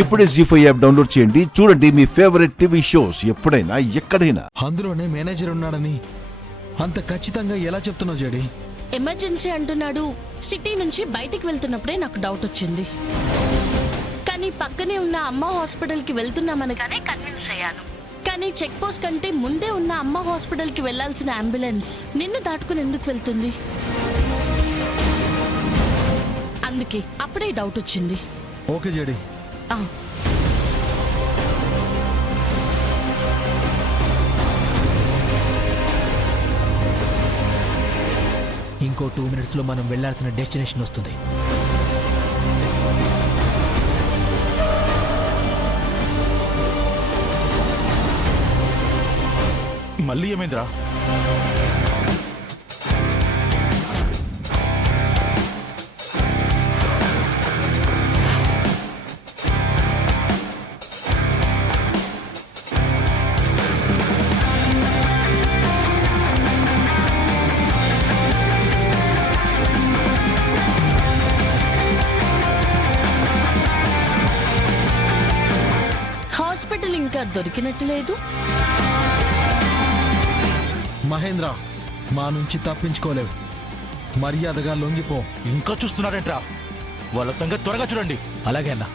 ఇప్పుడే జీ5 app download చేయండి. చూడండి మీ ఫేవరెట్ టీవీ షోస్ ఎప్పుడైనా ఎక్కడైనా. అందులోనే మేనేజర్ ఉన్నాడని అంత ఖచ్చితంగా ఎలా చెప్తున్నావు జడి? ఎమర్జెన్సీ అంటున్నాడు. సిటీ నుంచి బయటికి వెళ్తున్నప్పుడే నాకు డౌట్ వచ్చింది. కానీ పక్కనే ఉన్న అమ్మ హాస్పిటల్కి వెళ్తున్నామనగానే కన్విన్స్ అయ్యాను. కానీ చెక్ పోస్ట్ కంటే ముందే ఉన్న అమ్మ హాస్పిటల్కి వెళ్లాల్సిన అంబులెన్స్ నిన్ను దాటుకుని ఎందుకు వెళ్తుంది? అందుకే అప్పుడే డౌట్ వచ్చింది. ఓకే జడి. ఇంకో 2 minutes లో మనం వెళ్లాల్సిన డెస్టినేషన్ వస్తుంది. మళ్ళీ ఏమైందిరా? హాస్పిటల్ ఇంకా దొరికినట్టు లేదు. మహేంద్ర, మా నుంచి తప్పించుకోలేవు. మర్యాదగా లొంగిపో. ఇంకా చూస్తున్నారేంట్రా? వాళ్ళ సంగతి త్వరగా చూడండి. అలాగే అన్నా.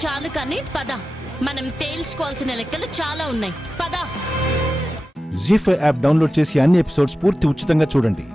చాలు కానీ పద, మనం తేల్చుకోవాల్సిన లెక్కలు చాలా ఉన్నాయి. పద. జీ5 యాప్ డౌన్లోడ్ చేసి అన్ని ఎపిసోడ్స్ పూర్తి ఉచితంగా చూడండి.